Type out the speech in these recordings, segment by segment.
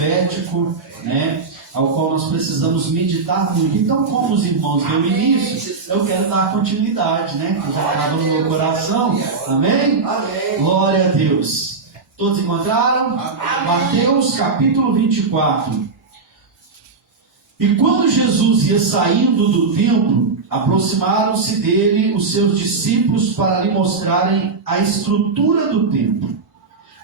profético, né, ao qual nós precisamos meditar muito. Então, como os irmãos deu início, eu quero dar continuidade, né, que já estava no meu coração. Amém? Amém. Glória a Deus. Todos encontraram? Amém. Mateus capítulo 24. E quando Jesus ia saindo do templo, aproximaram-se dele os seus discípulos para lhe mostrarem a estrutura do templo.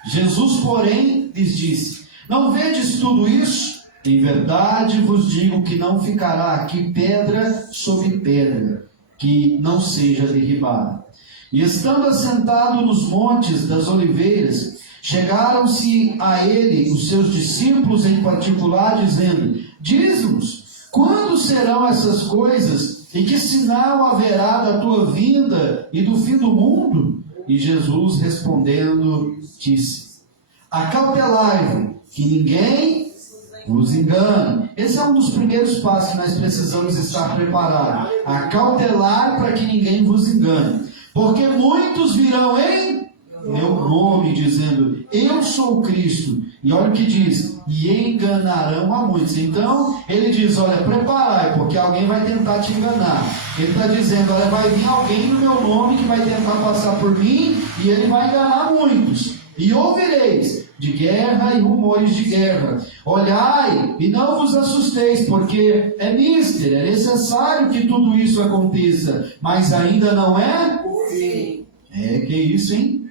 Jesus, porém, lhes disse: não vedes tudo isso? Em verdade vos digo que não ficará aqui pedra sobre pedra, que não seja derribada. E estando assentado nos montes das oliveiras, chegaram-se a ele os seus discípulos em particular, dizendo: diz-nos, quando serão essas coisas, e que sinal haverá da tua vinda e do fim do mundo? E Jesus respondendo disse: acautelai-vos, que ninguém vos engane. Esse é um dos primeiros passos que nós precisamos estar preparados. Acautelar para que ninguém vos engane. Porque muitos virão em meu nome, dizendo: eu sou o Cristo. E olha o que diz: e enganarão a muitos. Então, ele diz: olha, preparai, porque alguém vai tentar te enganar. Ele está dizendo: olha, vai vir alguém no meu nome que vai tentar passar por mim, e ele vai enganar muitos. E ouvireis de guerra e rumores de guerra. Olhai e não vos assusteis, porque é mister, é necessário que tudo isso aconteça, mas ainda não é? Sim. É, que isso, hein?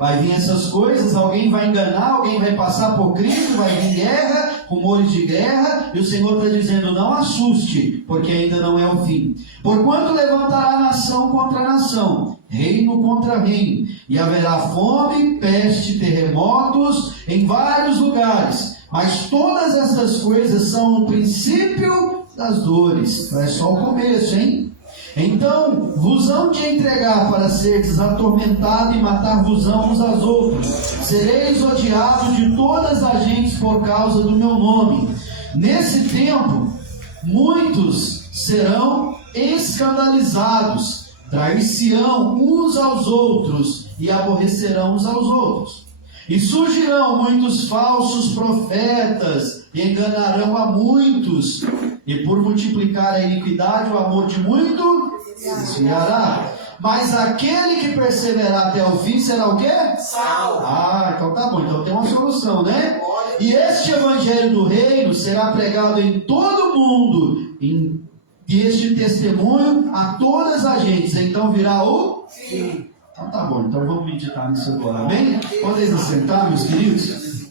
Vai vir essas coisas, alguém vai enganar, alguém vai passar por Cristo, vai vir guerra, rumores de guerra, e o Senhor está dizendo: não assuste, porque ainda não é o fim. Porquanto levantará nação contra nação, reino contra reino, e haverá fome, peste, terremotos em vários lugares. Mas todas essas coisas são o princípio das dores. É só o começo, hein? Então vos hão de entregar para seres atormentados e matar-vos-ão uns aos outros. Sereis odiados de todas as gentes por causa do meu nome. Nesse tempo, muitos serão escandalizados, trair-se-ão uns aos outros e aborrecerão uns aos outros. E surgirão muitos falsos profetas e enganarão a muitos. E por multiplicar a iniquidade, o amor de muito esfriará. Mas aquele que perseverar até o fim será o quê? Salvo. Então tá bom. Então tem uma solução, né? E este evangelho do reino será pregado em todo o mundo, e este testemunho a todas as gentes. Então virá o Sim. Então tá bom, então vamos meditar nisso agora, amém? Podem se sentar, meus queridos?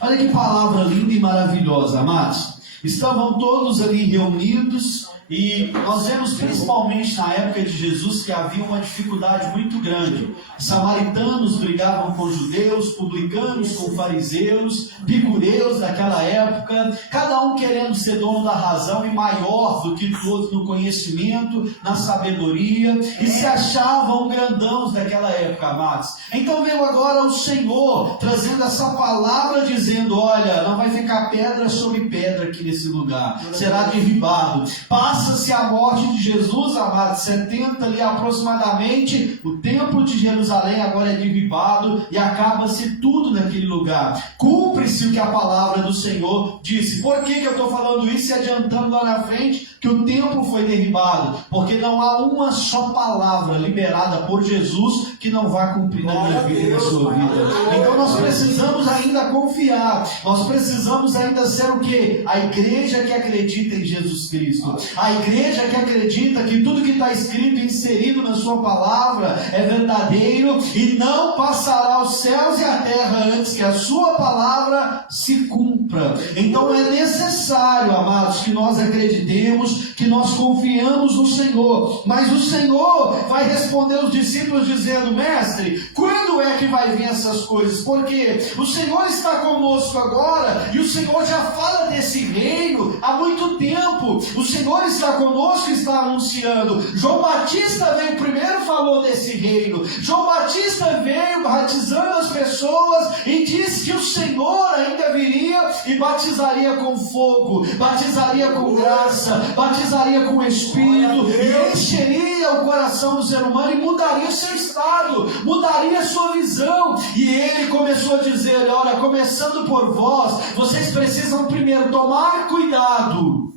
Olha que palavra linda e maravilhosa, amados. Estavam todos ali reunidos, e nós vemos principalmente na época de Jesus que havia uma dificuldade muito grande. Samaritanos brigavam com judeus, publicanos com fariseus, epicureus daquela época, cada um querendo ser dono da razão e maior do que todos no conhecimento, na sabedoria, e se achavam grandãos daquela época, amados. Então veio agora o Senhor trazendo essa palavra, dizendo: olha, não vai ficar pedra sobre pedra aqui nesse lugar, será derribado. Passa-se a morte de Jesus, amados, 70 ali aproximadamente, o templo de Jerusalém agora é derribado e acaba-se tudo naquele lugar. Cumpre-se o que a palavra do Senhor disse. Por que eu estou falando isso e adiantando lá na frente que o templo foi derribado? Porque não há uma só palavra liberada por Jesus que não vá cumprir na minha vida e na sua vida. Então nós precisamos ainda confiar, nós precisamos ainda ser o quê? A igreja que acredita em Jesus Cristo, a igreja que acredita que tudo que está escrito e inserido na sua palavra é verdadeiro e não passará os céus e a terra antes que a sua palavra se cumpra. Então é necessário, amados, que nós acreditemos, que nós confiamos no Senhor. Mas o Senhor vai responder os discípulos dizendo: mestre, quando é que vai vir essas coisas? Porque o Senhor está conosco agora e o Senhor já fala desse reino há muito tempo. O Senhor está conosco e está anunciando. João Batista veio primeiro, falou desse reino. João Batista veio batizando as pessoas e disse que o Senhor ainda viria e e batizaria com fogo, batizaria com graça, batizaria com Espírito, e encheria o coração do ser humano e mudaria o seu estado, mudaria a sua visão. E ele começou a dizer: olha, começando por vós, vocês precisam primeiro tomar cuidado.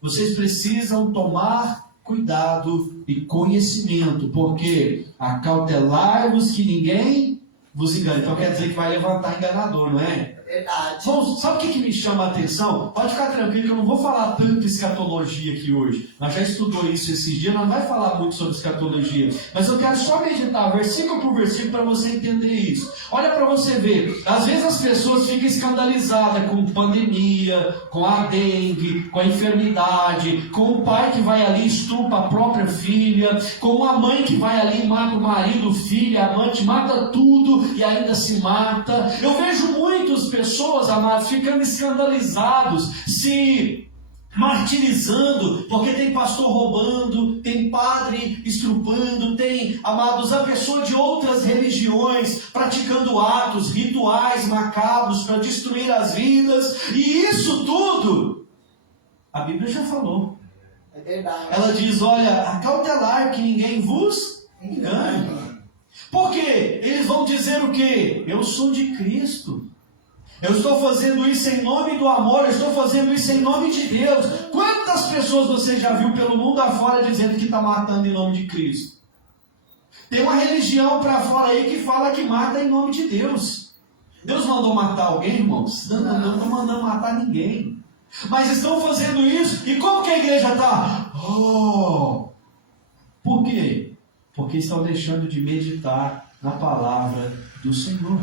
Vocês precisam tomar cuidado e conhecimento, porque acautelai-vos que ninguém vos engane. Então quer dizer que vai levantar enganador, não é? Verdade. Bom, sabe o que me chama a atenção? Pode ficar tranquilo que eu não vou falar tanto escatologia aqui hoje. Nós já estudou isso esses dias, nós não vai falar muito sobre escatologia. Mas eu quero só meditar versículo por versículo para você entender isso. Olha para você ver. Às vezes as pessoas ficam escandalizadas com pandemia, com a dengue, com a enfermidade, com o pai que vai ali e estupra a própria filha, com a mãe que vai ali e mata o marido, o filho, a amante, mata tudo e ainda se mata. Eu vejo muitas pessoas, amados, ficando escandalizados, se martirizando, porque tem pastor roubando, tem padre estrupando, tem, amados, a pessoa de outras religiões praticando atos, rituais macabros para destruir as vidas, e isso tudo, a Bíblia já falou. É verdade. Ela diz: olha, acautelar que ninguém vos engane. Por quê? Eles vão dizer o quê? Eu sou de Cristo. Eu estou fazendo isso em nome do amor, eu estou fazendo isso em nome de Deus. Quantas pessoas você já viu pelo mundo afora dizendo que está matando em nome de Cristo? Tem uma religião para fora aí que fala que mata em nome de Deus. Deus mandou matar alguém, irmãos? Não estou mandando matar ninguém. Mas estão fazendo isso, e como que a igreja está? Oh! Por quê? Porque estão deixando de meditar na palavra do Senhor.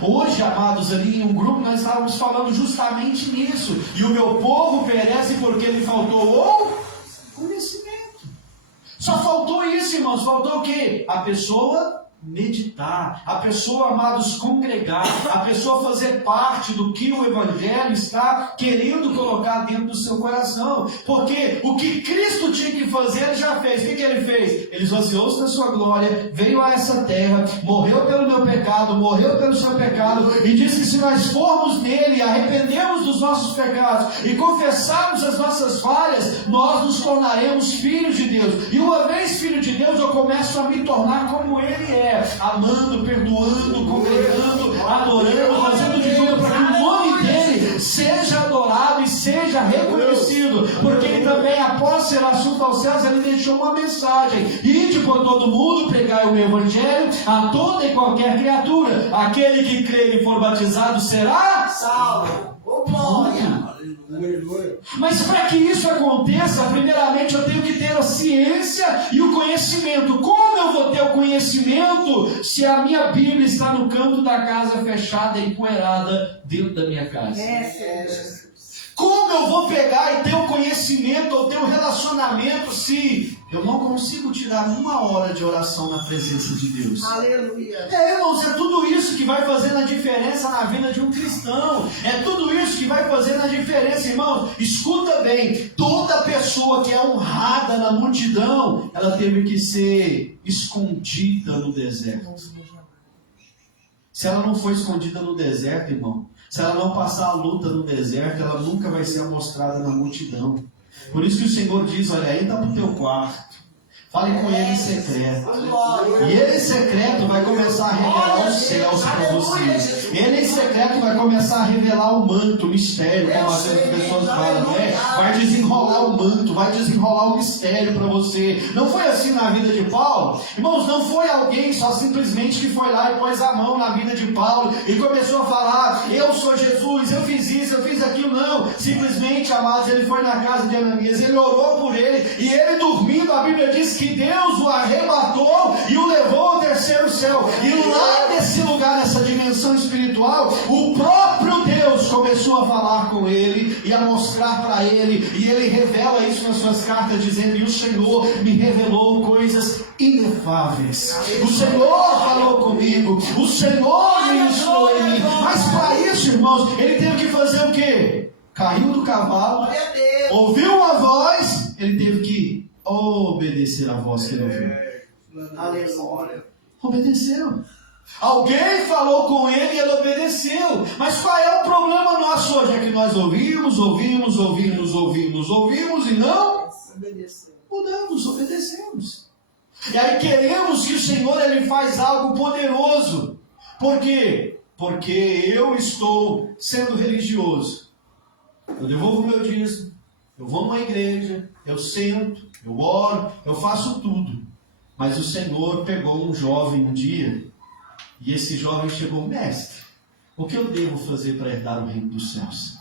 Hoje, amados, ali em um grupo nós estávamos falando justamente nisso. E o meu povo perece porque lhe faltou o conhecimento. Só faltou isso, irmãos. Faltou o quê? A pessoa meditar, a pessoa, amados, congregar, a pessoa fazer parte do que o Evangelho está querendo colocar dentro do seu coração. Porque o que Cristo tinha que fazer, Ele já fez. O que Ele fez? Ele esvaziou-se da sua glória, veio a essa terra, morreu pelo meu pecado, morreu pelo seu pecado, e disse que se nós formos nele, arrependemos dos nossos pecados e confessarmos as nossas falhas, nós nos tornaremos filhos de Deus. E uma vez filho de Deus, eu começo a me tornar como Ele é, amando, perdoando, congregando, adorando, fazendo de tudo para que o nome dele seja adorado e seja reconhecido, porque ele também, após ser assunto aos céus, ele deixou uma mensagem: ide por todo mundo, pregai o meu evangelho a toda e qualquer criatura, aquele que crer e for batizado será salvo. Oh, glória. Mas para que isso aconteça, primeiramente eu tenho que ter a ciência e o conhecimento. Como eu vou ter o conhecimento se a minha Bíblia está no canto da casa fechada e empoeirada dentro da minha casa? Como eu vou pegar e ter o conhecimento ou ter o relacionamento se eu não consigo tirar uma hora de oração na presença de Deus? Aleluia. Irmãos, é tudo isso que vai fazendo a diferença na vida de um cristão. É tudo isso que vai fazendo a diferença, irmãos. Escuta bem, toda pessoa que é honrada na multidão, ela teve que ser escondida no deserto. Se ela não for escondida no deserto, irmão, se ela não passar a luta no deserto, ela nunca vai ser mostrada na multidão. Por isso que o Senhor diz: olha, entra para o teu quarto, fale com ele em secreto. E ele em secreto vai começar a revelar os céus para você. Ele em secreto vai começar a revelar o manto, o mistério, como às vezes as pessoas falam, né? Vai desenrolar o manto, vai desenrolar o mistério para você. Não foi assim na vida de Paulo? Irmãos, não foi alguém só simplesmente que foi lá e pôs a mão na vida de Paulo e começou a falar: eu sou Jesus, eu fiz isso, eu fiz aquilo. Não, simplesmente, amados, ele foi na casa de Ananias, ele orou por ele, e ele dormindo, a Bíblia diz que Deus o arrebatou e o levou ao terceiro céu. E lá nesse lugar, nessa dimensão espiritual, o próprio Deus começou a falar com ele e a mostrar para ele, e ele revela isso nas suas cartas, dizendo: e o Senhor me revelou coisas inefáveis. O Senhor falou comigo, o Senhor me ensinou em mim. Mas para isso, irmãos, ele teve que fazer o quê? Caiu do cavalo, ouviu uma voz, ele teve que obedecer a voz que ele ouviu. Aleluia. Obedeceu. Alguém falou com ele e ele obedeceu. Mas qual é o problema nosso? nós ouvimos e não Obedeceu. mudamos, obedecemos. E aí queremos que o Senhor ele faz algo poderoso. Por quê? Porque eu estou sendo religioso. Eu devolvo o meu dízimo, eu vou numa igreja, eu sento, eu oro, eu faço tudo. Mas o Senhor pegou um jovem um dia, e esse jovem chegou: mestre, o que eu devo fazer para herdar o reino dos céus?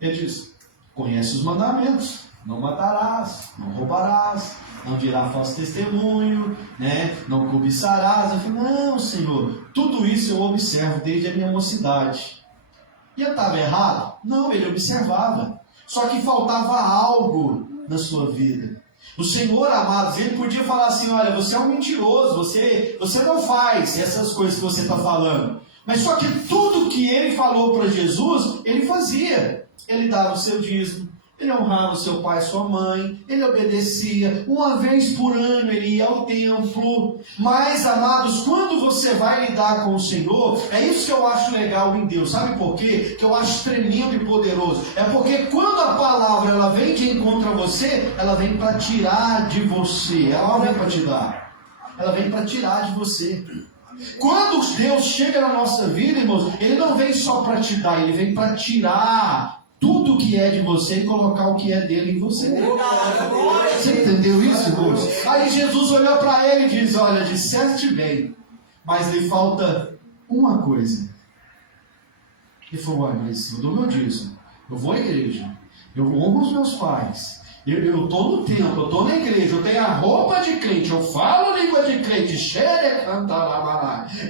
Ele diz: conhece os mandamentos: não matarás, não roubarás, não dirá falso testemunho, não cobiçarás. Eu falei: não, Senhor, tudo isso eu observo desde a minha mocidade. E eu estava errado? Não, ele observava. Só que faltava algo na sua vida. O Senhor, amados, ele podia falar assim: olha, você é um mentiroso, você não faz essas coisas que você está falando. Mas só que tudo que ele falou para Jesus, ele fazia. Ele dava o seu dízimo, ele honrava o seu pai e sua mãe, ele obedecia. Uma vez por ano ele ia ao templo. Mas, amados, quando você vai lidar com o Senhor, é isso que eu acho legal em Deus. Sabe por quê? Que eu acho tremendo e poderoso. É porque quando a palavra ela vem de encontro a você, ela vem para tirar de você. Ela não vem para te dar, ela vem para tirar de você. Quando Deus chega na nossa vida, irmãos, ele não vem só para te dar, ele vem para tirar tudo que é de você e colocar o que é dele em você. Você entendeu isso, irmãos? Aí Jesus olhou para ele e diz: olha, disseste bem, mas lhe falta uma coisa. Ele falou: olha, mas eu dou meu dízimo, eu vou à igreja, eu honro os meus pais, eu estou no templo, eu estou na igreja, eu tenho a roupa de crente, eu falo língua de crente,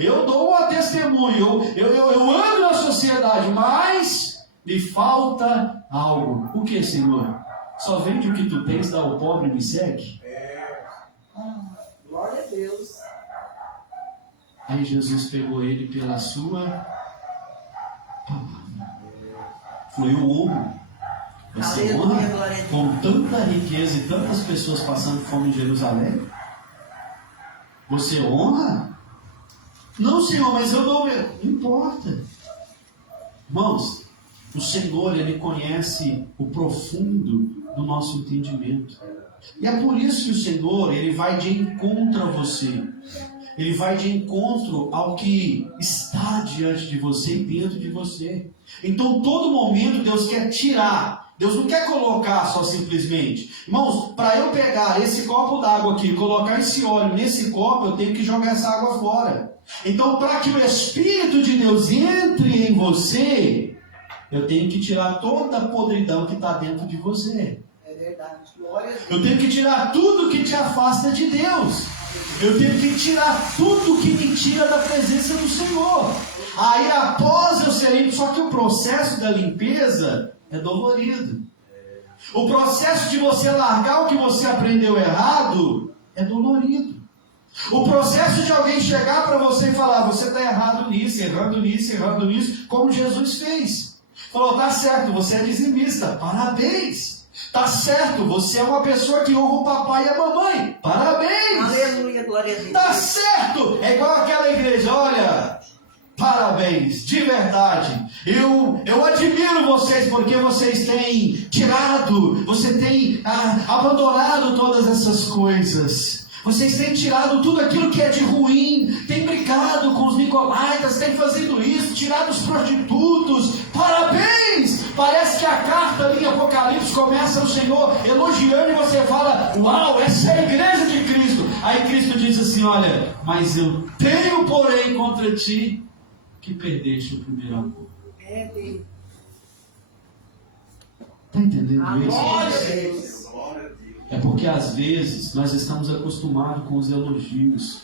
eu dou um testemunho, eu ando na sociedade, mas lhe falta algo. O que, Senhor? Só vende o que tu tens, dá ao pobre e me segue? Glória a Deus. Aí Jesus pegou ele pela sua palavra. Foi o honro. Você honra com tanta riqueza e tantas pessoas passando fome em Jerusalém? Você honra? Não, Senhor, mas eu dou. Não importa. Irmãos, o Senhor, ele conhece o profundo do nosso entendimento. E é por isso que o Senhor, ele vai de encontro a você. Ele vai de encontro ao que está diante de você e dentro de você. Então, todo momento, Deus quer tirar. Deus não quer colocar só simplesmente. Irmãos, para eu pegar esse copo d'água aqui e colocar esse óleo nesse copo, eu tenho que jogar essa água fora. Então, para que o Espírito de Deus entre em você, eu tenho que tirar toda a podridão que está dentro de você. É verdade. Glória a Deus. Eu tenho que tirar tudo que te afasta de Deus. Eu tenho que tirar tudo que me tira da presença do Senhor. Aí após eu ser limpo, só que o processo da limpeza é dolorido. O processo de você largar o que você aprendeu errado é dolorido. O processo de alguém chegar para você e falar: você está errado nisso, errando nisso, errando nisso, como Jesus fez. Falou: tá certo, você é dizimista, parabéns. Tá certo, você é uma pessoa que honra o papai e a mamãe, parabéns. Aleluia, glória a Deus. Tá certo, é igual aquela igreja, olha, parabéns, de verdade. Eu admiro vocês porque vocês têm tirado, você tem abandonado todas essas coisas. Vocês têm tirado tudo aquilo que é de ruim, têm brincado com os nicolaítas, têm fazendo isso, tirado os prostitutos. Parabéns! Parece que a carta ali em Apocalipse começa o Senhor elogiando e você fala: uau, essa é a igreja de Cristo. Aí Cristo diz assim: olha, mas eu tenho porém contra ti que perdeste o primeiro amor. É Deus. Está entendendo isso? Glória a Deus. É porque às vezes nós estamos acostumados com os elogios.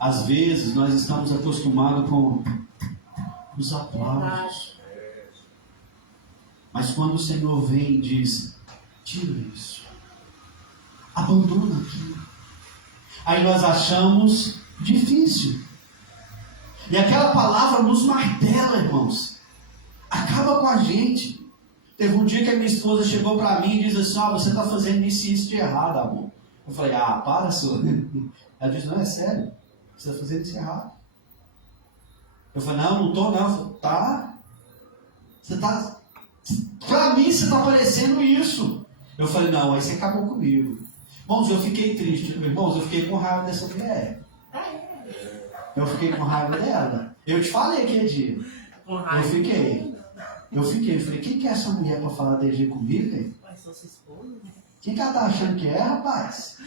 Às vezes nós estamos acostumados com os aplausos. Mas quando o Senhor vem e diz: tira isso, abandona aquilo, aí nós achamos difícil. E aquela palavra nos martela, irmãos. Acaba com a gente. Teve um dia que a minha esposa chegou para mim e disse assim: você está fazendo isso e isso de errado, amor. Eu falei: para, senhor. Ela disse: não, é sério, você está fazendo isso errado. Eu falei: não estou não. Ela falou: tá. Pra mim você está parecendo isso. Eu falei, não, aí você acabou comigo. Irmãos, eu fiquei triste. Irmãos, eu fiquei com raiva dessa mulher. Eu fiquei com raiva dela. Eu te falei aquele dia. Eu fiquei. Eu falei, quem que é essa mulher para falar DG comigo, velho? Quem que ela tá achando que é, rapaz?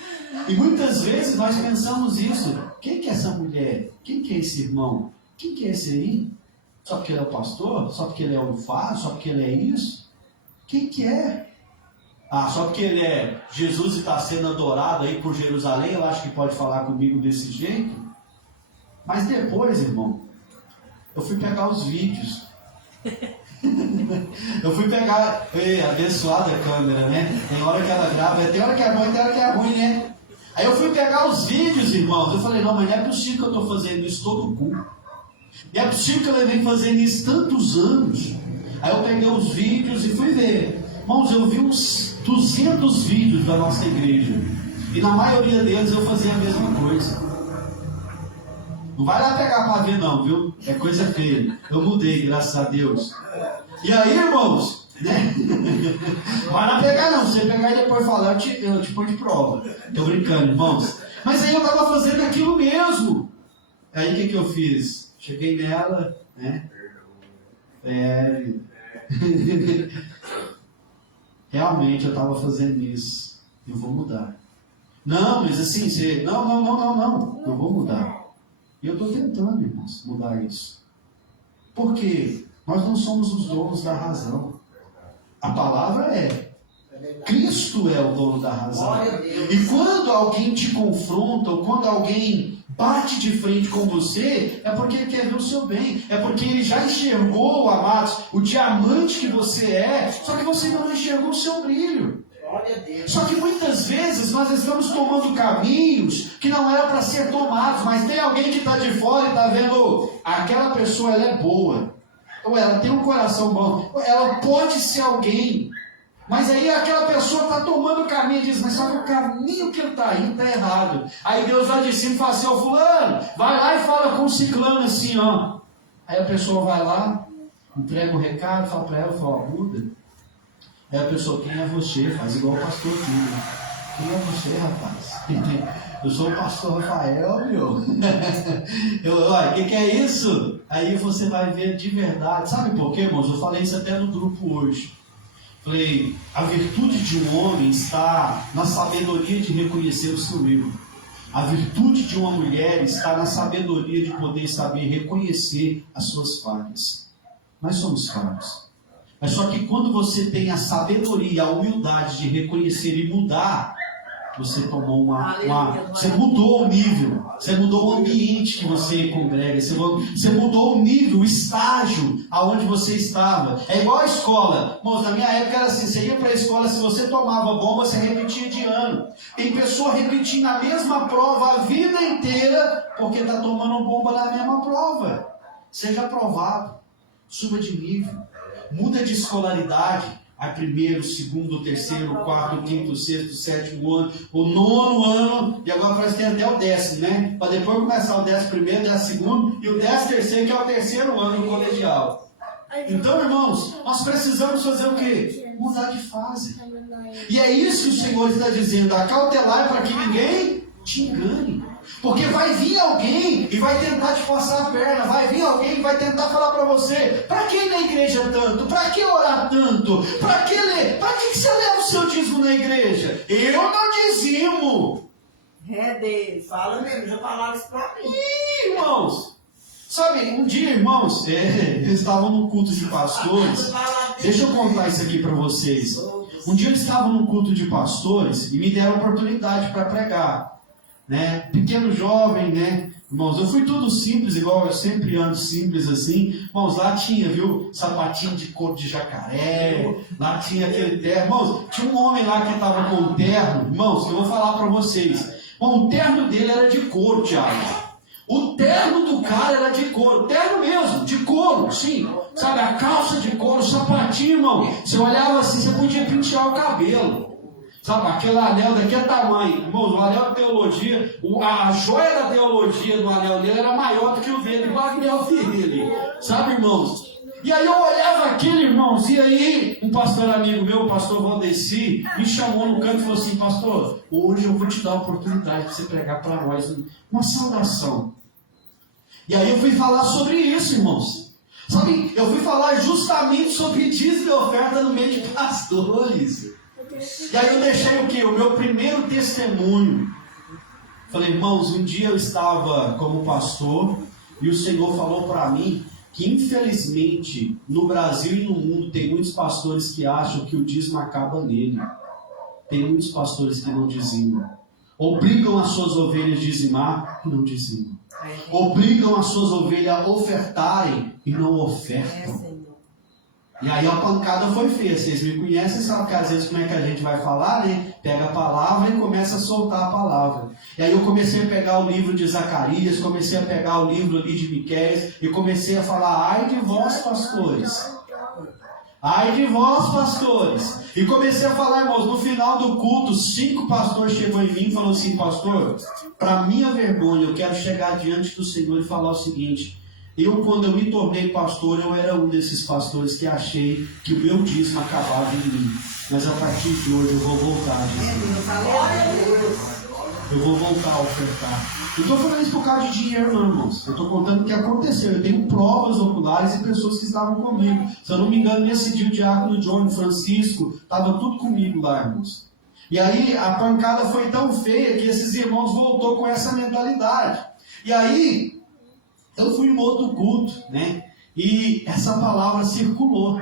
E muitas vezes nós pensamos isso. Quem que é essa mulher? Quem que é esse irmão? Quem que é esse aí? Só porque ele é o pastor? Só porque ele é o fado? Só porque ele é isso? Quem que é? Ah, só porque ele é Jesus e está sendo adorado aí por Jerusalém, eu acho que pode falar comigo desse jeito. Mas depois, irmão, eu fui pegar os vídeos. Eu fui pegar, abençoada a câmera, né? Tem hora que ela grava, tem hora que é bom e tem hora que é ruim, né? Aí eu fui pegar os vídeos, irmãos. Eu falei, não, mas não é possível que eu estou fazendo isso todo o culto. Não é possível que eu levei fazendo isso tantos anos. Aí eu peguei os vídeos e fui ver. Irmãos, eu vi uns 200 vídeos da nossa igreja. E na maioria deles eu fazia a mesma coisa. Não vai lá pegar para ver não, viu? É coisa feia. Eu mudei, graças a Deus. E aí, irmãos, né? Vai lá pegar não. Se você pegar e depois falar, eu te ponho de prova. Tô brincando, irmãos. Mas aí eu estava fazendo aquilo mesmo. Aí o que eu fiz? Cheguei nela, né? Realmente eu estava fazendo isso. Eu vou mudar. Não, mas assim, você... Não. Eu vou mudar. E eu estou tentando, irmãos, mudar isso. Por quê? Nós não somos os donos da razão. A palavra é. Cristo é o dono da razão. E quando alguém te confronta, ou quando alguém bate de frente com você, é porque ele quer ver o seu bem. É porque ele já enxergou, amados, o diamante que você é, só que você ainda não enxergou o seu brilho. Só que muitas vezes nós estamos tomando caminhos que não era para ser tomados, mas tem alguém que está de fora e está vendo, aquela pessoa ela é boa, ou ela tem um coração bom, ou ela pode ser alguém, mas aí aquela pessoa está tomando o caminho e diz, mas só que o caminho que ele está indo está errado. Aí Deus vai de cima e fala assim, ô fulano, vai lá e fala com o ciclano assim, ó. Aí a pessoa vai lá, entrega o recado, fala para ela, fala, muda. Aí a pessoa, quem é você? Faz igual o pastor aqui, né? Quem é você, rapaz? Eu sou o pastor Rafael, meu. O que é isso? Aí você vai ver de verdade. Sabe por quê, irmãos? Eu falei isso até no grupo hoje. Falei, a virtude de um homem está na sabedoria de reconhecer o seu erro. A virtude de uma mulher está na sabedoria de poder saber reconhecer as suas falhas. Nós somos falhos. Mas só que quando você tem a sabedoria, a humildade de reconhecer e mudar, você tomou você mudou o nível, você mudou o ambiente que você congrega, você mudou o nível, o estágio aonde você estava. É igual a escola. Irmãos, na minha época era assim, você ia para a escola, se você tomava bomba, você repetia de ano. Tem pessoa repetindo a mesma prova a vida inteira, porque está tomando bomba na mesma prova. Seja aprovado, suba de nível. Muda de escolaridade, a primeiro, segundo, terceiro, quarto, quinto, sexto, sétimo ano, o nono ano, e agora parece que tem até o 10º, né? Para depois começar o 11º, 12º e o 13º, que é o terceiro ano do colegial. Então, irmãos, nós precisamos fazer o quê? Mudar de fase. E é isso que o Senhor está dizendo, acautelar para que ninguém te engane. Porque vai vir alguém e vai tentar te passar a perna, vai vir alguém e vai tentar falar para você, para que ir na igreja tanto? Para que orar tanto? Para que ler? Para que você leva o seu dízimo na igreja? Eu não dizimo. É dele, fala mesmo, já falaram isso para mim. Irmãos, sabe, um dia, irmãos, eles estavam num culto de pastores. Deixa eu contar isso aqui para vocês. Um dia eles estavam num culto de pastores e me deram a oportunidade para pregar. Né? Pequeno jovem, né? Irmãos, eu fui tudo simples, igual eu sempre ando simples assim. Irmãos, lá tinha, viu, sapatinho de couro de jacaré, lá tinha aquele terno. Irmãos, tinha um homem lá que estava com um terno, irmãos, que eu vou falar para vocês. Bom, o terno dele era de couro, Thiago. O terno do cara era de couro, terno mesmo, de couro, sim. Sabe, a calça de couro, o sapatinho, irmão. Você olhava assim, você podia pentear o cabelo. Sabe, aquele anel daquele tamanho. Irmãos, o anel da teologia, a joia da teologia do anel dele era maior do que o dele, igual aquele alfinete ali. Sabe, irmãos? E aí eu olhava aquilo, irmãos, e aí um pastor amigo meu, o pastor Valdeci, me chamou no canto e falou assim: pastor, hoje eu vou te dar a oportunidade de você pregar para nós uma saudação. E aí eu fui falar sobre isso, irmãos. Sabe, eu fui falar justamente sobre dízimo e oferta no meio de pastores. E aí eu deixei o quê? O meu primeiro testemunho. Falei: irmãos, um dia eu estava como pastor e o Senhor falou para mim que infelizmente no Brasil e no mundo tem muitos pastores que acham que o dízimo acaba nele. Tem muitos pastores que não dizimam. Obrigam as suas ovelhas a dizimar e não dizimam. Obrigam as suas ovelhas a ofertarem e não ofertam. E aí a pancada foi feia. Vocês me conhecem, sabem que às vezes como é que a gente vai falar, né? Pega a palavra e começa a soltar a palavra. E aí eu comecei a pegar o livro de Zacarias, comecei a pegar o livro ali de Miqueias e comecei a falar: ai de vós, pastores. Ai de vós, pastores. E comecei a falar, irmãos, no final do culto, 5 pastores chegou em mim e falou assim: pastor, para minha vergonha, eu quero chegar diante do Senhor e falar o seguinte: eu, quando eu me tornei pastor, eu era um desses pastores que achei que o meu dízimo acabava em mim. Mas a partir de hoje eu vou voltar a dizimar. Eu vou voltar a ofertar. Eu estou falando isso por causa de dinheiro, não, irmãos. Eu estou contando o que aconteceu. Eu tenho provas oculares e pessoas que estavam comigo. Se eu não me engano, nesse dia o diácono John Francisco estava tudo comigo lá, irmãos. E aí a pancada foi tão feia que esses irmãos voltou com essa mentalidade. E aí eu fui em outro culto, né? E essa palavra circulou.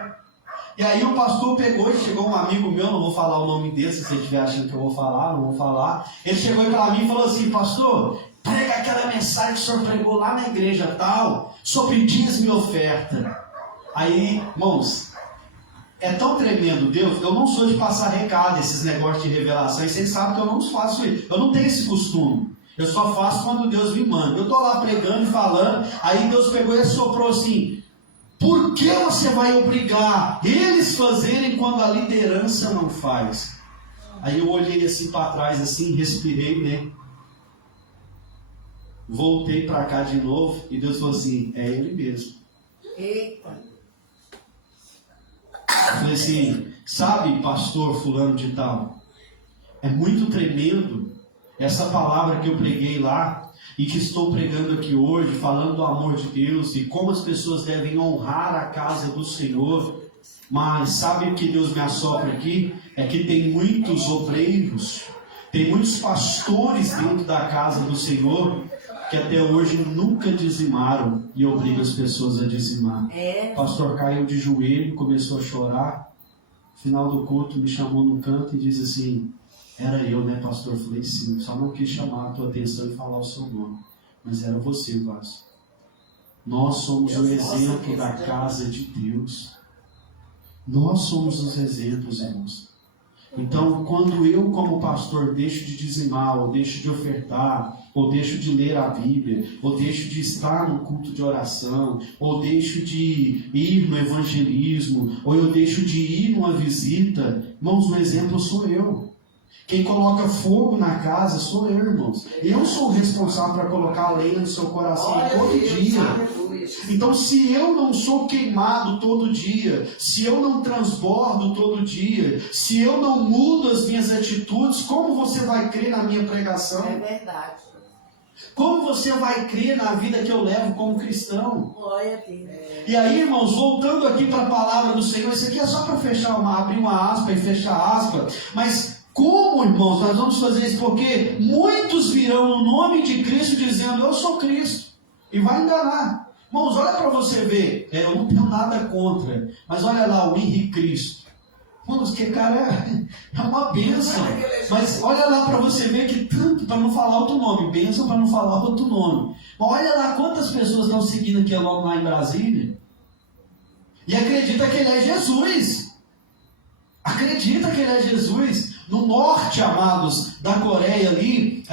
E aí o pastor pegou e chegou um amigo meu, não vou falar o nome dele, se você estiver achando que eu vou falar, não vou falar. Ele chegou para mim e falou assim: pastor, prega aquela mensagem que o senhor pregou lá na igreja tal, sobre dízimo e oferta. Aí, irmãos, é tão tremendo Deus, eu não sou de passar recado, esses negócios de revelação, e vocês sabem que eu não faço isso, eu não tenho esse costume. Eu só faço quando Deus me manda. Eu estou lá pregando e falando, aí Deus pegou e soprou assim: por que você vai obrigar eles fazerem quando a liderança não faz? Aí eu olhei assim para trás, assim, respirei, né? Voltei para cá de novo e Deus falou assim: é ele mesmo. Eita. Eu falei assim: sabe, pastor fulano de tal, é muito tremendo essa palavra que eu preguei lá e que estou pregando aqui hoje, falando do amor de Deus e como as pessoas devem honrar a casa do Senhor. Mas sabe o que Deus me assopra aqui? É que tem muitos obreiros, tem muitos pastores dentro da casa do Senhor que até hoje nunca dizimaram e obrigam as pessoas a dizimar. O pastor caiu de joelho, começou a chorar. No final do culto me chamou no canto e disse assim: era eu, né, pastor? Eu falei: sim, só não quis chamar a tua atenção e falar o seu nome. Mas era você, Vasco. Nós somos o exemplo da casa de Deus. Nós somos os exemplos, irmãos. Então, quando eu, como pastor, deixo de dizimar, ou deixo de ofertar, ou deixo de ler a Bíblia, ou deixo de estar no culto de oração, ou deixo de ir no evangelismo, ou eu deixo de ir numa visita, irmãos, o exemplo sou eu. Quem coloca fogo na casa sou eu, irmãos. Eu sou o responsável para colocar lenha no seu coração todo dia. Então, se eu não sou queimado todo dia, se eu não transbordo todo dia, se eu não mudo as minhas atitudes, como você vai crer na minha pregação? É verdade. Como você vai crer na vida que eu levo como cristão? Glória a Deus. E aí, irmãos, voltando aqui para a palavra do Senhor, isso aqui é só para abrir uma aspa e fechar aspa, mas como, irmãos, nós vamos fazer isso? Porque muitos virão no nome de Cristo dizendo: eu sou Cristo, e vai enganar. Irmãos, olha para você ver, eu não tenho nada contra, mas olha lá o Henrique Cristo. Irmãos, que cara é uma bênção. Mas olha lá para você ver que tanto, para não falar outro nome, bênção para não falar outro nome. Mas olha lá quantas pessoas estão seguindo aqui logo lá em Brasília e acredita que ele é Jesus. Acredita que ele é Jesus. no norte, amados, da Coreia ali,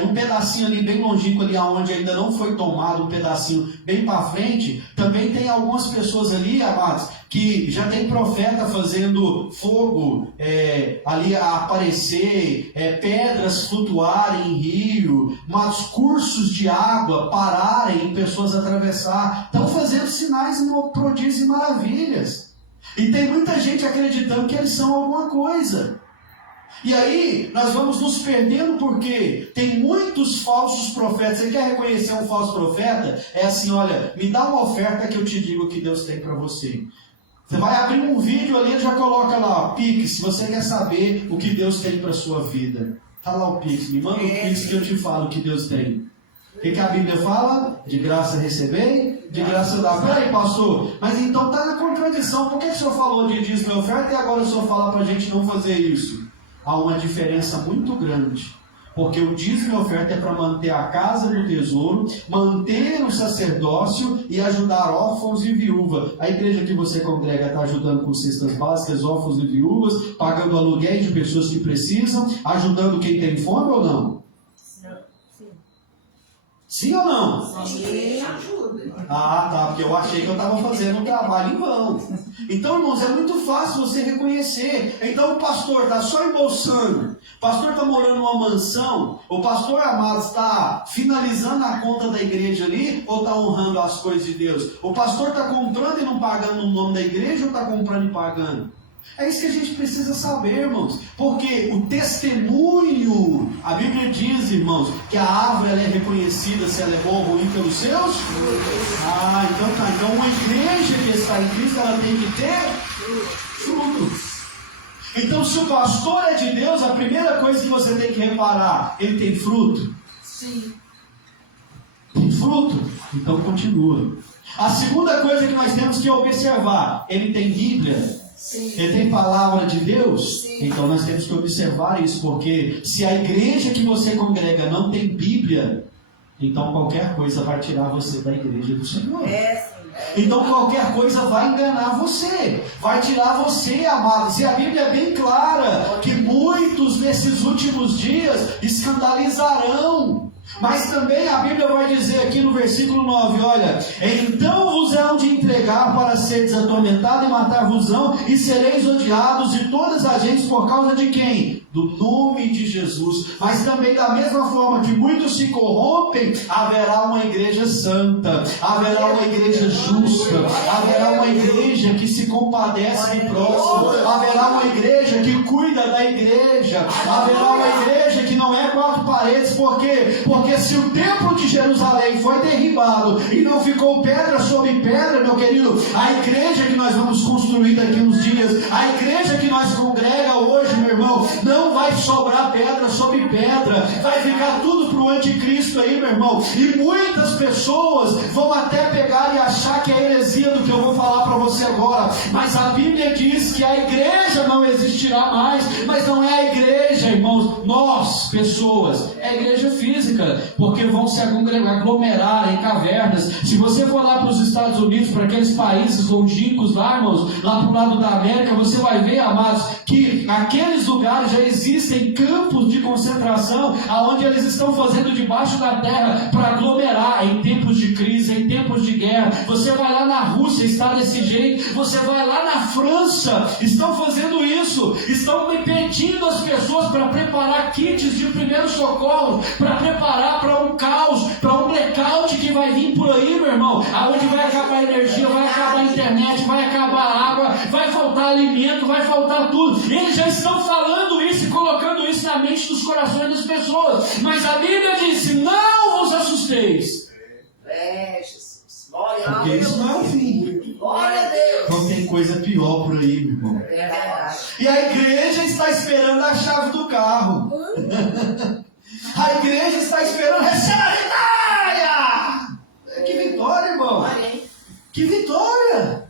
num pedacinho ali bem longínquo ali, onde ainda não foi tomado, um pedacinho bem para frente, também tem algumas pessoas ali, amados, que já tem profeta fazendo fogo ali a aparecer, pedras flutuarem em rio, mas cursos de água pararem e pessoas atravessar. Estão fazendo sinais, prodígios e maravilhas. E tem muita gente acreditando que eles são alguma coisa. E aí, nós vamos nos perdendo porque tem muitos falsos profetas. Você quer reconhecer um falso profeta? É assim, olha, me dá uma oferta que eu te digo o que Deus tem para você. Você vai abrir um vídeo ali, ele já coloca lá, ó, Pix, se você quer saber o que Deus tem para a sua vida. Tá lá o Pix, me manda o Pix que eu te falo o que Deus tem. O que a Bíblia fala? De graça receber, de graça dar. Peraí, pastor, mas então está na contradição. Por que o senhor falou de dízimo e oferta e agora o senhor fala para a gente não fazer isso? Há uma diferença muito grande. Porque o dízimo e oferta é para manter a casa do tesouro, manter o sacerdócio e ajudar órfãos e viúvas. A igreja que você congrega está ajudando com cestas básicas, órfãos e viúvas, pagando aluguéis de pessoas que precisam, ajudando quem tem fome ou não? Sim ou não? Sim, ajuda. Ah, tá, porque eu achei que eu estava fazendo um trabalho em vão. Então, irmãos, é muito fácil você reconhecer. Então, o pastor está só embolsando, o pastor está morando numa mansão, o pastor amado está finalizando a conta da igreja ali, ou está honrando as coisas de Deus? O pastor está comprando e não pagando o nome da igreja, ou está comprando e pagando? É isso que a gente precisa saber, irmãos, porque o testemunho, a Bíblia diz, irmãos, que a árvore ela é reconhecida se ela é boa ou ruim pelos seus. Então tá. Então uma igreja que está em Cristo, ela tem que ter frutos. Então se o pastor é de Deus, a primeira coisa que você tem que reparar, ele tem fruto? Sim. Tem fruto? Então continua. A segunda coisa que nós temos que observar, ele tem Bíblia? Sim. Ele tem palavra de Deus? Sim. Então nós temos que observar isso, porque se a igreja que você congrega não tem Bíblia, então qualquer coisa vai tirar você da igreja do Senhor. Então qualquer coisa vai enganar você, vai tirar você, amados. E a Bíblia é bem clara que muitos nesses últimos dias escandalizarão. Mas também a Bíblia vai dizer aqui no versículo 9, olha, então vos hão de entregar para seres atormentados e matar-vos-ão, e sereis odiados de todas as gentes por causa de quem? Do nome de Jesus. Mas também da mesma forma que muitos se corrompem, haverá uma igreja santa, haverá uma igreja justa, haverá uma igreja que se compadece do próximo, haverá uma igreja que cuida da igreja, haverá uma igreja que não é quatro paredes, porque se o templo de Jerusalém foi derribado e não ficou pedra sobre pedra, meu querido, a igreja que nós vamos construir daqui uns dias, a igreja que nós congrega hoje, meu irmão, não vai sobrar pedra sobre pedra, vai ficar tudo para o anticristo aí, meu irmão, e muitas pessoas vão até pegar e achar que é heresia do que eu vou falar para você agora, mas a Bíblia diz que a igreja não existirá mais, mas não é a igreja, irmãos, nós, pessoas, é a igreja física, porque vão se aglomerar em cavernas. Se você for lá para os Estados Unidos, para aqueles países longínquos lá, irmãos, lá para o lado da América, você vai ver, amados, que aqueles lugares já existem campos de concentração, aonde eles estão fazendo debaixo da terra para aglomerar em tempos de crise, em tempos de guerra. Você vai lá na Rússia, está desse jeito. Você vai lá na França, estão fazendo isso, estão impedindo as pessoas para preparar kits de primeiro socorro, para preparar para um caos, para um blackout que vai vir por aí, meu irmão, aonde vai acabar a energia, vai acabar a internet, vai acabar a água, vai faltar alimento, vai faltar tudo. Eles já estão falando isso e colocando isso na mente dos corações das pessoas, mas a Bíblia disse, não vos assusteis. Jesus. Glória a Deus. Porque isso não é o fim. Glória a Deus. Então tem coisa pior por aí, meu irmão. É verdade. E a igreja está esperando a chave do carro. A igreja está esperando, receba a vitória! Que vitória, irmão! Que vitória!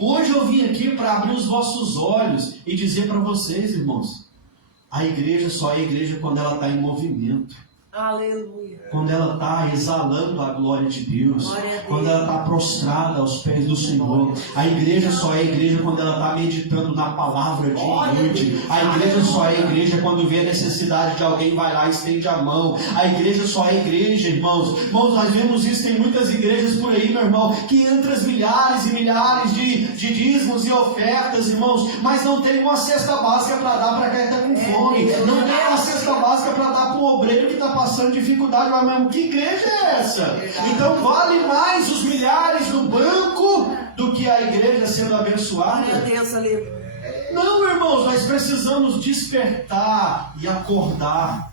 Hoje eu vim aqui para abrir os vossos olhos e dizer para vocês, irmãos, a igreja só é igreja quando ela está em movimento. Aleluia. Quando ela está exalando a glória de Deus, Glória a Deus. quando ela está prostrada aos pés do Senhor. A igreja só é igreja quando ela está meditando na palavra de noite. A igreja só é igreja quando vê a necessidade de alguém, vai lá e estende a mão. A igreja só é igreja, irmãos. Irmãos, nós vemos isso, tem muitas igrejas por aí, meu irmão, que entram milhares e milhares de dízimos e ofertas, irmãos, mas não tem uma cesta básica para dar para quem está com fome. Não tem uma cesta básica para dar para um obreiro que está passando dificuldade. Mas mesmo, que igreja é essa? Então vale mais os milhares no banco do que a igreja sendo abençoada. Meu Deus, aleluia. Não, irmãos, nós precisamos despertar e acordar.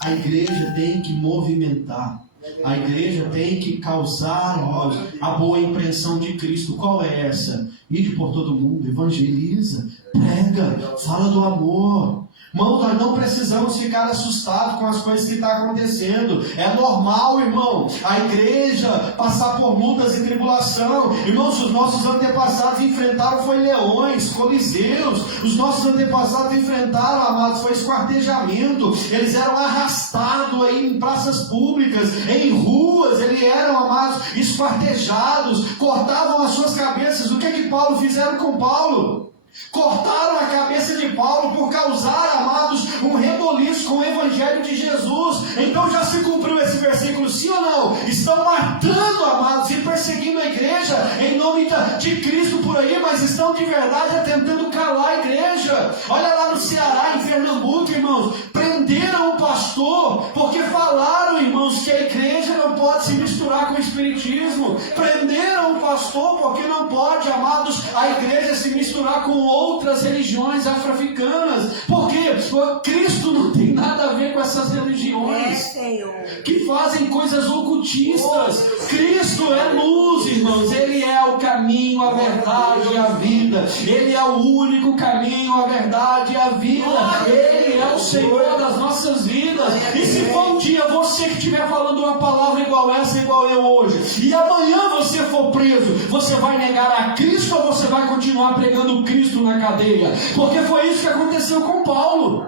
A igreja tem que movimentar. A igreja tem que causar, irmãos, a boa impressão de Cristo. Qual é essa? Ide por todo mundo, evangeliza, prega, fala do amor. Irmão, nós não precisamos ficar assustados com as coisas que estão acontecendo. É normal, irmão, a igreja passar por lutas e tribulação. Irmãos, os nossos antepassados enfrentaram foi leões, coliseus. Os nossos antepassados enfrentaram, amados, foi esquartejamento. Eles eram arrastados aí em praças públicas, em ruas. Eles eram, amados, esquartejados, cortavam as suas cabeças. O que Paulo fizeram com Paulo? Cortaram a cabeça de Paulo por causar, amados, um reboliço com o evangelho de Jesus. Então já se cumpriu esse versículo, sim ou não? Estão matando, amados, e perseguindo a igreja em nome de Cristo por aí, mas estão de verdade tentando calar a igreja. Olha lá no Ceará, em Pernambuco, irmãos, prenderam o pastor porque falaram, irmãos, que a igreja não pode se misturar com o espiritismo. Prenderam o pastor porque não pode, amados, a igreja se misturar com outras religiões afro-africanas. Por quê? Porque Cristo não tem nada a ver com essas religiões que fazem coisas ocultistas. Cristo é luz, irmãos. Ele é o caminho, a verdade e a vida. Ele é o único caminho, a verdade e a vida. Ele é o Senhor das nossas vidas. E se for um dia você que estiver falando uma palavra igual essa, igual eu hoje, e amanhã você for preso, você vai negar a Cristo ou você vai continuar pregando Cristo na cadeia? Porque foi isso que aconteceu com Paulo.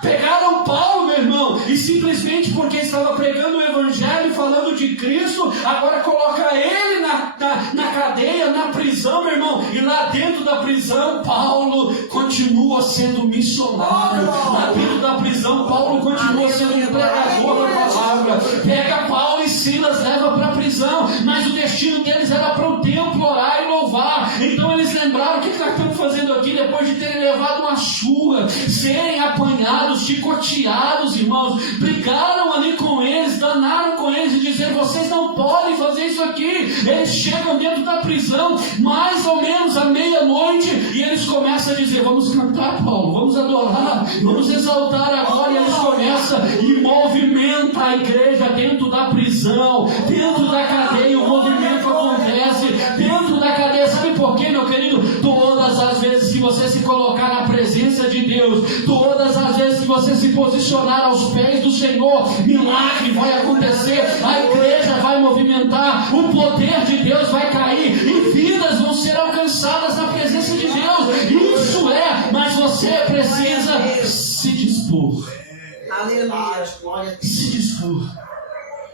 Pegaram Paulo, meu irmão, e simplesmente porque estava pregando o evangelho, falando de Cristo, agora coloca ele na cadeia, na prisão, meu irmão. E lá dentro da prisão, Paulo continua sendo missionário. Lá dentro da prisão, Paulo continua sendo um pregador da palavra. Pega Paulo e Silas, leva para a prisão, mas o destino deles era para o templo orar e louvar. Então eles lembraram: o que nós estamos fazendo aqui depois de terem levado uma surra, serem apanhados, chicoteados, irmãos, brigaram ali com eles, danaram com eles e dizer: vocês não podem fazer isso aqui. Eles chegam dentro da prisão, mais ou menos à meia-noite, e eles começam a dizer: vamos cantar, Paulo, vamos adorar, vamos exaltar agora. E eles começam e movimenta a igreja dentro da prisão, dentro da cadeia. O movimento acontece dentro da cadeia. Sabe por quê, meu querido? Todas as vezes que você se colocar na presença de Deus, todas as vezes que você se posicionar aos pés do Senhor, milagre vai acontecer, a igreja vai movimentar, o poder de Deus vai cair e vidas vão ser alcançadas na presença de Deus. Isso é, mas você precisa se dispor. Aleluia.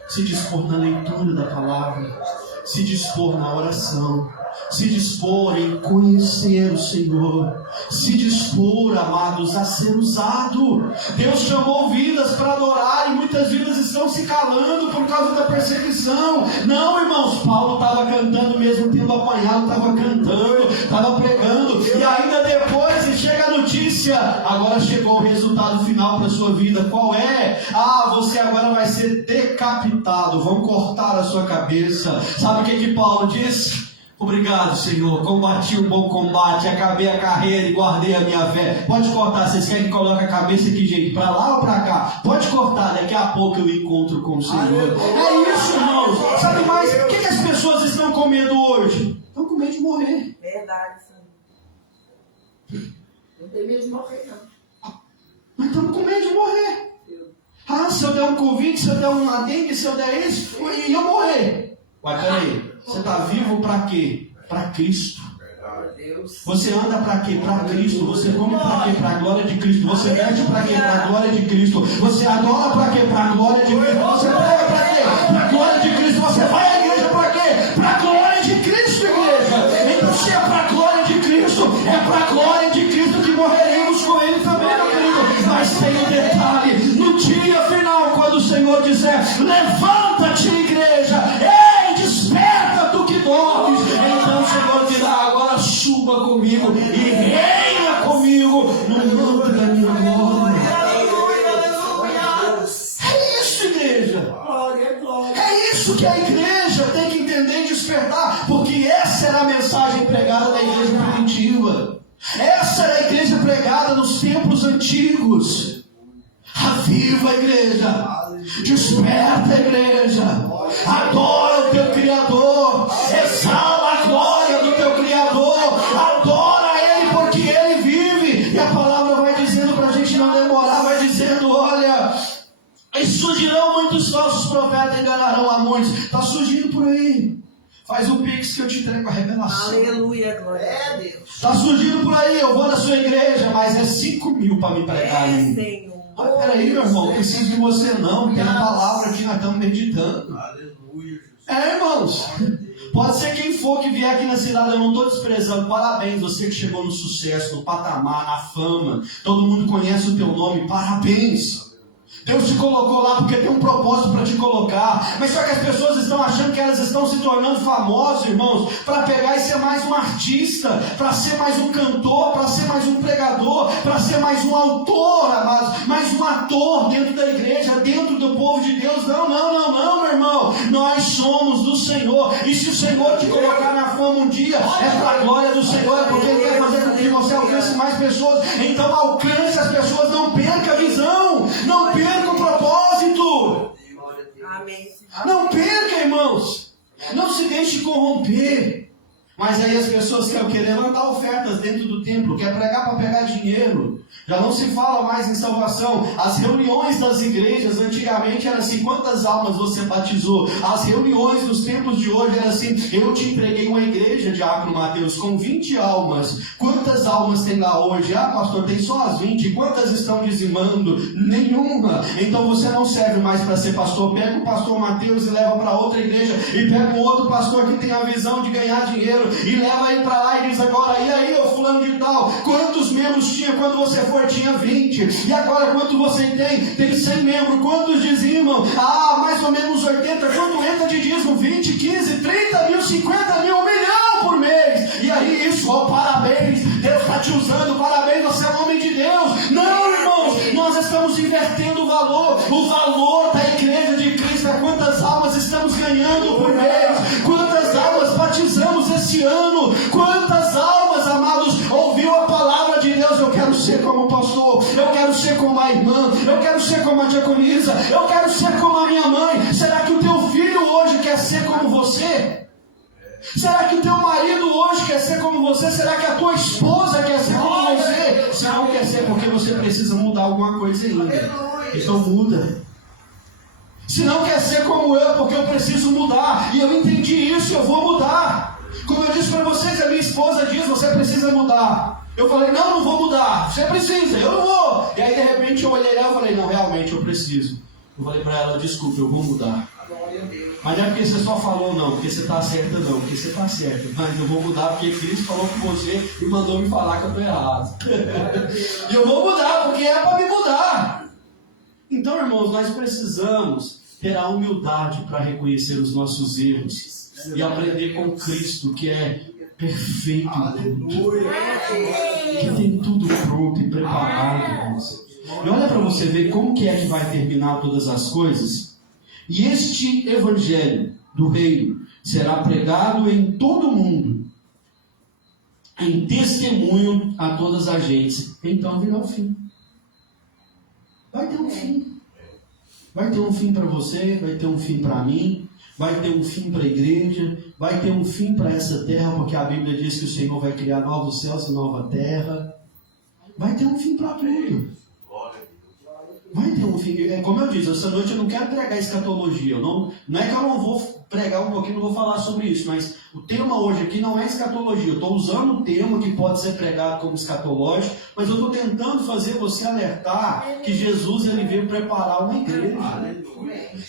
Se dispor na leitura da palavra, se dispor na oração, se dispor em conhecer o Senhor, se dispor, amados, a ser usado. Deus chamou vidas para adorar e muitas vidas estão se calando por causa da perseguição. Não, irmãos, Paulo estava cantando mesmo tendo apanhado, estava cantando, estava pregando, e ainda depois chega a notícia: agora chegou o resultado final para a sua vida. Qual é? Você agora vai ser decapitado, vão cortar a sua cabeça. Sabe o que Paulo diz? Obrigado, Senhor, combati um bom combate, acabei a carreira e guardei a minha fé. Pode cortar, vocês querem que coloque a cabeça que jeito? Para lá ou para cá? Pode cortar, daqui a pouco eu encontro com o Senhor. É isso, irmãos. Sabe mais? O que as pessoas estão comendo hoje? Estão com medo de morrer. Verdade, Senhor. Não tem medo de morrer, não. Mas estamos com medo de morrer. Se eu der um Covid, se eu der uma dengue, se eu der isso, e eu morrer. Mas peraí, você está vivo para quê? Para Cristo. Você anda para quê? Para Cristo. Você come para quê? Para a glória de Cristo. Você veste para quê? Para a glória de Cristo. Você adora para quê? Para a glória de Cristo. Você prega para quê? Para a glória de Cristo. Você vai à igreja para quê? Para a glória de Cristo, igreja. Então, se é para a glória de Cristo, é para a glória de Cristo que morreremos com Ele também, meu querido. Mas tem um detalhe: no dia final, quando o Senhor disser, levanta-te, igreja, ei, desperta tu que dormes, então o Senhor dirá, agora suba comigo e reina comigo no monte da minha glória. É isso, igreja. É isso que a igreja tem que entender e despertar, porque essa era a mensagem pregada da igreja primitiva. Essa era a igreja pregada nos templos antigos. Aviva a igreja, desperta a igreja, adora o teu Criador, exala a glória do teu Criador, adora Ele porque Ele vive. E a palavra vai dizendo para a gente não demorar, vai dizendo, olha, e surgirão muitos falsos profetas e enganarão a muitos. Está surgindo por aí. Faz o pix que eu te entrego a revelação. Aleluia, glória a Deus. Está surgindo por aí, eu vou na sua igreja, mas é 5.000 para me pregar aí. Senhor. Mas peraí, meu irmão, não preciso de você não, tem a palavra que nós estamos meditando. Aleluia, Jesus. Irmãos, pode ser quem for que vier aqui na cidade, eu não estou desprezando, parabéns, você que chegou no sucesso, no patamar, na fama, todo mundo conhece o teu nome, parabéns. Deus te colocou lá porque tem um propósito para te colocar. Mas só que as pessoas estão achando que elas estão se tornando famosas, irmãos, para pegar e ser mais um artista, para ser mais um cantor, para ser mais um pregador, para ser mais um autor, amados, mais um ator dentro da igreja, dentro do povo de Deus. Não, meu irmão. Nós somos do Senhor. E se o Senhor te colocar na fama um dia, é para a glória do Senhor, é porque Ele quer fazer com que você alcance mais pessoas. Então alcance as pessoas, não perca a visão, não perca o propósito. Amém. Não perca, irmãos. Não se deixe corromper. Mas aí as pessoas querem levantar ofertas dentro do templo, quer pregar para pegar dinheiro. Já não se fala mais em salvação. As reuniões das igrejas antigamente eram assim, quantas almas você batizou? As reuniões dos templos de hoje eram assim, eu te entreguei uma igreja, Diácono Mateus, com 20 almas. Quantas almas tem lá hoje? Ah, pastor, tem só as 20. Quantas estão dizimando? Nenhuma. Então você não serve mais para ser pastor. Pega o pastor Mateus e leva para outra igreja. E pega um outro pastor que tem a visão de ganhar dinheiro e leva ele para lá e diz agora, e aí, ô fulano de tal, quantos membros tinha quando você foi? Tinha 20. E agora quanto você tem? Tem 100 membros. Quantos dizimam? Ah, mais ou menos 80. Quanto entra de dízimo? 20, 15, 30 mil, 50 mil, 1 milhão por mês. E aí isso, ó, parabéns. Deus está te usando, parabéns, você é um homem de Deus. Não, irmãos, nós estamos invertendo o valor da igreja de Cristo. É quantas almas estamos ganhando por mês? Quantas almas batizamos esse ano? Quantas almas, amados, ouviu a palavra de Deus? Eu quero ser como o pastor, eu quero ser como a irmã, eu quero ser como a diaconisa, eu quero ser como a minha mãe. Será que o teu filho hoje quer ser como você? Será que o teu marido hoje quer ser como você? Será que a tua esposa quer ser como você? Se não quer ser, porque você precisa mudar alguma coisa ainda. Então muda. Se não quer ser como eu, porque eu preciso mudar. E eu entendi isso, eu vou mudar. Como eu disse para vocês, a minha esposa diz, você precisa mudar. Eu falei, não vou mudar. Você precisa, eu não vou. E aí de repente eu olhei lá e falei, não, realmente eu preciso. Eu falei para ela, desculpa, eu vou mudar. Mas não é porque você só falou não, porque você está certa não, porque você está certa. Mas eu vou mudar porque Cristo falou com você e mandou me falar que eu estou errado. E eu vou mudar porque é para me mudar. Então, irmãos, nós precisamos ter a humildade para reconhecer os nossos erros e aprender com Cristo, que é perfeito em tudo, que tem tudo pronto e preparado, irmãos. E olha para você ver como que é que vai terminar todas as coisas. E este evangelho do reino será pregado em todo o mundo, em testemunho a todas as gentes. Então virá o fim. Vai ter um fim. Vai ter um fim para você, vai ter um fim para mim, vai ter um fim para a igreja, vai ter um fim para essa terra, porque a Bíblia diz que o Senhor vai criar novos céus e nova terra. Vai ter um fim para tudo. Vai ter um fim. Como eu disse, essa noite eu não quero pregar escatologia. Não é que eu não vou pregar um pouquinho, não vou falar sobre isso, mas o tema hoje aqui não é escatologia. Eu estou usando um tema que pode ser pregado como escatológico, mas eu estou tentando fazer você alertar que Jesus ele veio preparar uma igreja.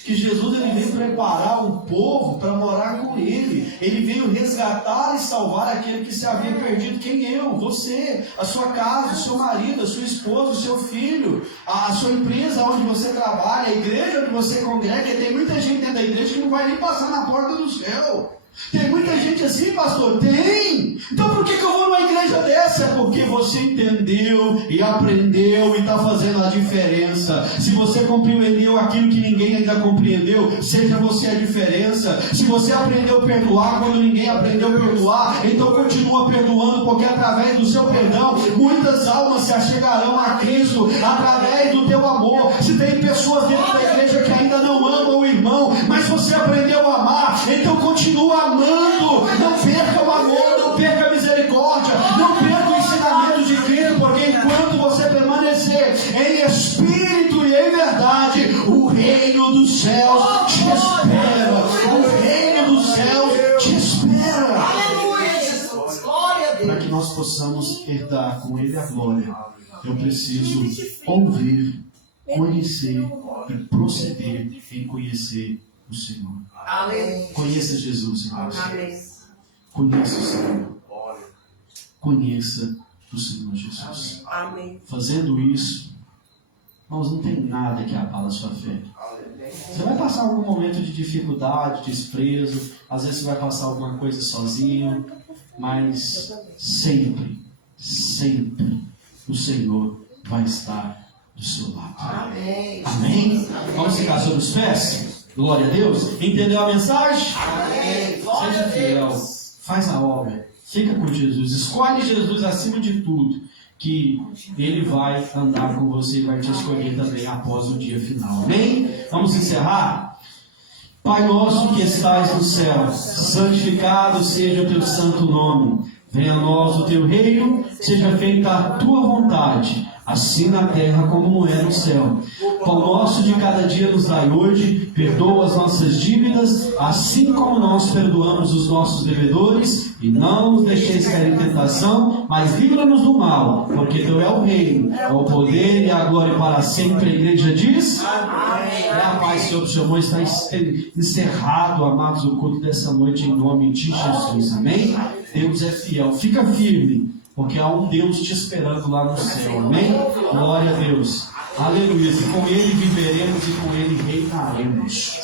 Que Jesus ele veio preparar um povo para morar com ele. Ele veio resgatar e salvar aquele que se havia perdido. Quem? Eu, você, a sua casa, o seu marido, a sua esposa, o seu filho, a sua empresa onde você trabalha, a igreja onde você congrega. E tem muita gente dentro da igreja que não vai nem passar na porta do céu. Tem muita gente assim, pastor? Tem! Então por que eu vou numa igreja dessa? É porque você entendeu e aprendeu e está fazendo a diferença. Se você compreendeu aquilo que ninguém ainda compreendeu, seja você a diferença. Se você aprendeu a perdoar quando ninguém aprendeu a perdoar, então continua perdoando, porque através do seu perdão, muitas almas se achegarão a Cristo, através do teu amor. Se tem pessoas dentro da igreja que ainda não amam o irmão, mas você aprendeu a amar, então continua amando, não perca o amor, não perca a misericórdia, não perca o ensinamento de Cristo, porque enquanto você permanecer em espírito e em verdade, o reino dos céus te espera, o reino dos céus te espera. Para que nós possamos herdar com Ele a glória, eu preciso ouvir, conhecer e proceder em conhecer o Senhor. Amém. Conheça Jesus, irmãos. Amém. Conheça o Senhor. Conheça o Senhor Jesus. Amém. Fazendo isso, irmãos, não tem nada que abala a sua fé. Você vai passar algum momento de dificuldade, desprezo, às vezes você vai passar alguma coisa sozinho, mas sempre, sempre o Senhor vai estar do seu lado. Amém. Amém? Vamos ficar sobre os pés? Glória a Deus. Entendeu a mensagem? Amém. Seja fiel. Faz a obra. Fica com Jesus. Escolhe Jesus acima de tudo, que Ele vai andar com você e vai te escolher também após o dia final. Amém? Vamos encerrar? Pai nosso que estais no céu, santificado seja o teu santo nome. Venha a nós o teu reino, seja feita a tua vontade, assim na terra como é no céu. Pão nosso de cada dia nos dai hoje, perdoa as nossas dívidas, assim como nós perdoamos os nossos devedores, e não nos deixeis cair em tentação, mas livra-nos do mal, porque teu é o reino, é o poder e a glória para sempre. A igreja diz: amém. A paz, Senhor, o seu amor está encerrado, amados, o culto dessa noite, em nome de Jesus. Amém? Deus é fiel. Fica firme, porque há um Deus te esperando lá no céu. Amém? Glória a Deus. Aleluia. E com Ele viveremos e com Ele reinaremos.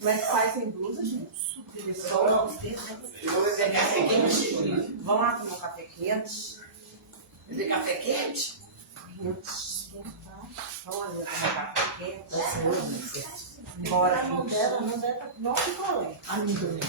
Mas faz em blusa, gente. Vamos beber café quente? Vamos lá tomar um café quente? Beber café quente? Vamos lá tomar café quente? Bora. Não deve, não picolé. Amigo meu.